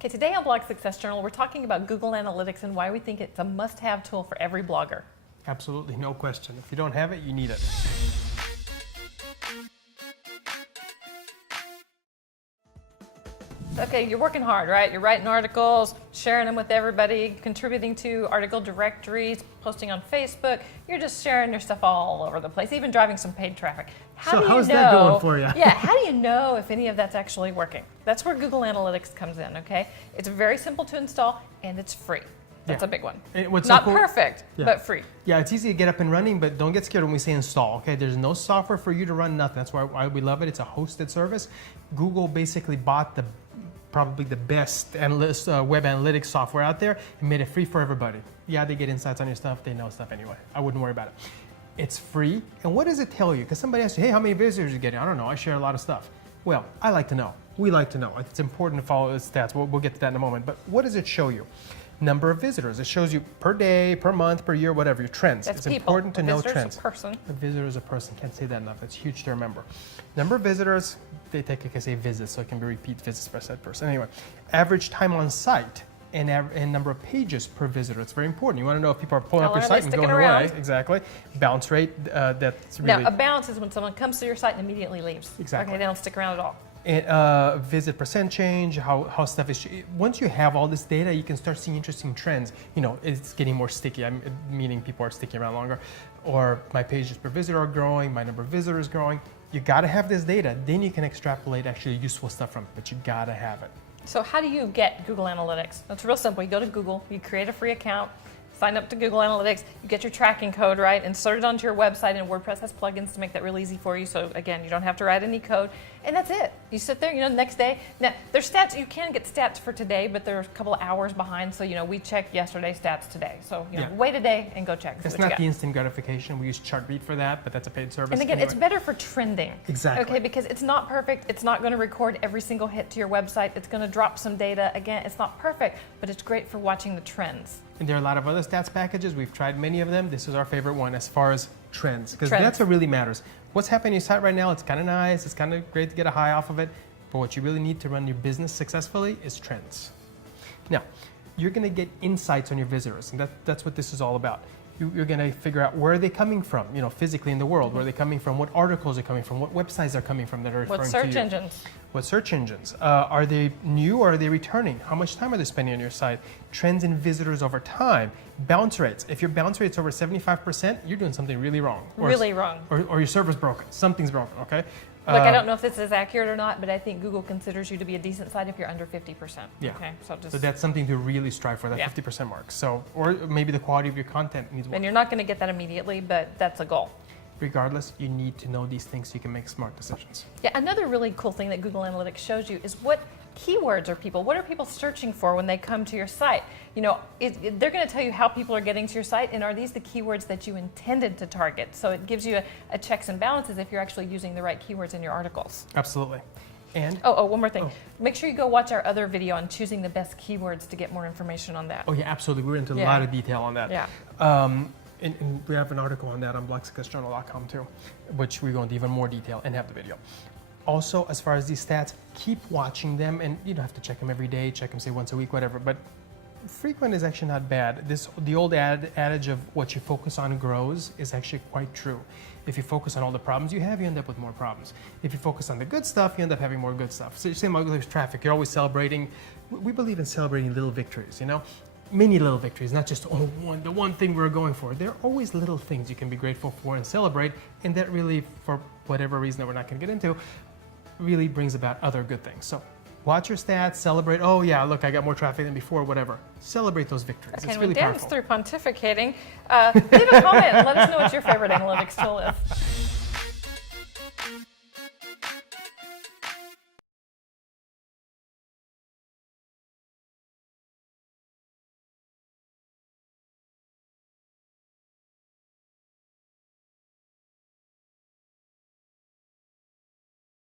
Okay, today on Blog Success Journal, we're talking about Google Analytics and why we think it's a must-have tool for every blogger. Absolutely, no question. If you don't have it, you need it. Okay, you're working hard, right? You're writing articles, sharing them with everybody, contributing to article directories, posting on Facebook. You're just sharing your stuff all over the place, even driving some paid traffic. How's that going for you? Yeah, how do you know if any of that's actually working? That's where Google Analytics comes in, okay? It's very simple to install and it's free. That's a big one. Not perfect, but free. Yeah, it's easy to get up and running, but don't get scared when we say install, okay? There's no software for you to run nothing. That's why we love it. It's a hosted service. Google basically bought probably the best web analytics software out there and made it free for everybody. Yeah, they get insights on your stuff. They know stuff anyway. I wouldn't worry about it. It's free. And what does it tell you? Because somebody asks you, hey, how many visitors are you getting? I don't know. I share a lot of stuff. Well, I like to know. We like to know. It's important to follow the stats. We'll get to that in a moment. But what does it show you? Number of visitors. It shows you per day, per month, per year, whatever, your trends. That's it's people. important to know trends. A person. A visitor is a person. Can't say that enough. It's huge to remember. Number of visitors, they technically say visits, so it can be repeat visits per said person. Anyway, average time on site and number of pages per visitor. It's very important. You want to know if people are pulling up your site and going away. Exactly. Bounce rate, that's really... Now, a bounce is when someone comes to your site and immediately leaves. Exactly. Okay, they don't stick around at all. And, visit percent change, how stuff is. Once you have all this data, you can start seeing interesting trends. You know, it's getting more sticky, meaning people are sticking around longer. Or my pages per visitor are growing, my number of visitors is growing. You gotta have this data, then you can extrapolate actually useful stuff from it, but you gotta have it. So how do you get Google Analytics? It's real simple. You go to Google, you create a free account, sign up to Google Analytics, you get your tracking code, right, insert it onto your website, and WordPress has plugins to make that real easy for you. So again, you don't have to write any code, and that's it. You sit there, the next day. Now, there's stats, you can get stats for today, but they're a couple of hours behind, so we check yesterday's stats today. So wait a day and go check. It's not the instant gratification. We use Chartbeat for that, but that's a paid service. And again, it's better for trending. Exactly. Okay, because it's not perfect. It's not going to record every single hit to your website. It's going to drop some data. Again, it's not perfect, but it's great for watching the trends. And there are a lot of other stats packages. We've tried many of them. This is our favorite one as far as trends, because that's what really matters. What's happening on your site right now, it's kind of nice. It's kind of great to get a high off of it. But what you really need to run your business successfully is trends. Now, you're going to get insights on your visitors, and that's what this is all about. You're going to figure out where are they coming from, physically in the world. Where are they coming from? What articles are coming from? What websites are coming from that are referring to you? What search engines? What search engines? Are they new or are they returning? How much time are they spending on your site? Trends in visitors over time. Bounce rates. If your bounce rate's over 75%, you're doing something really wrong. Really wrong. Or your server's broken. Something's broken, okay? Look, I don't know if this is accurate or not, but I think Google considers you to be a decent site if you're under 50%. Yeah. Okay, so that's something to really strive for, that 50% mark. So, or maybe the quality of your content needs work. And you're not going to get that immediately, but that's a goal. Regardless, you need to know these things so you can make smart decisions. Yeah, another really cool thing that Google Analytics shows you is what keywords what are people searching for when they come to your site? They're going to tell you how people are getting to your site, and are these the keywords that you intended to target? So it gives you a checks and balances if you're actually using the right keywords in your articles. Absolutely. And one more thing. Make sure you go watch our other video on choosing the best keywords to get more information on that. Oh yeah, absolutely. We're into a lot of detail on that. Yeah. And we have an article on that on blogsuccessjournal.com too, which we go into even more detail and have the video. Also, as far as these stats, keep watching them, and you don't have to check them every day, check them say once a week, whatever, but frequent is actually not bad. The old adage of what you focus on grows is actually quite true. If you focus on all the problems you have, you end up with more problems. If you focus on the good stuff, you end up having more good stuff. So same with traffic, you're always celebrating. We believe in celebrating little victories, many little victories, not just the one thing we're going for. There are always little things you can be grateful for and celebrate, and that really, for whatever reason that we're not going to get into, really brings about other good things. So watch your stats, celebrate. Oh yeah, look, I got more traffic than before, whatever. Celebrate those victories. Okay, it's really Dan's powerful. through pontificating. Leave a comment and let us know what your favorite analytics tool is.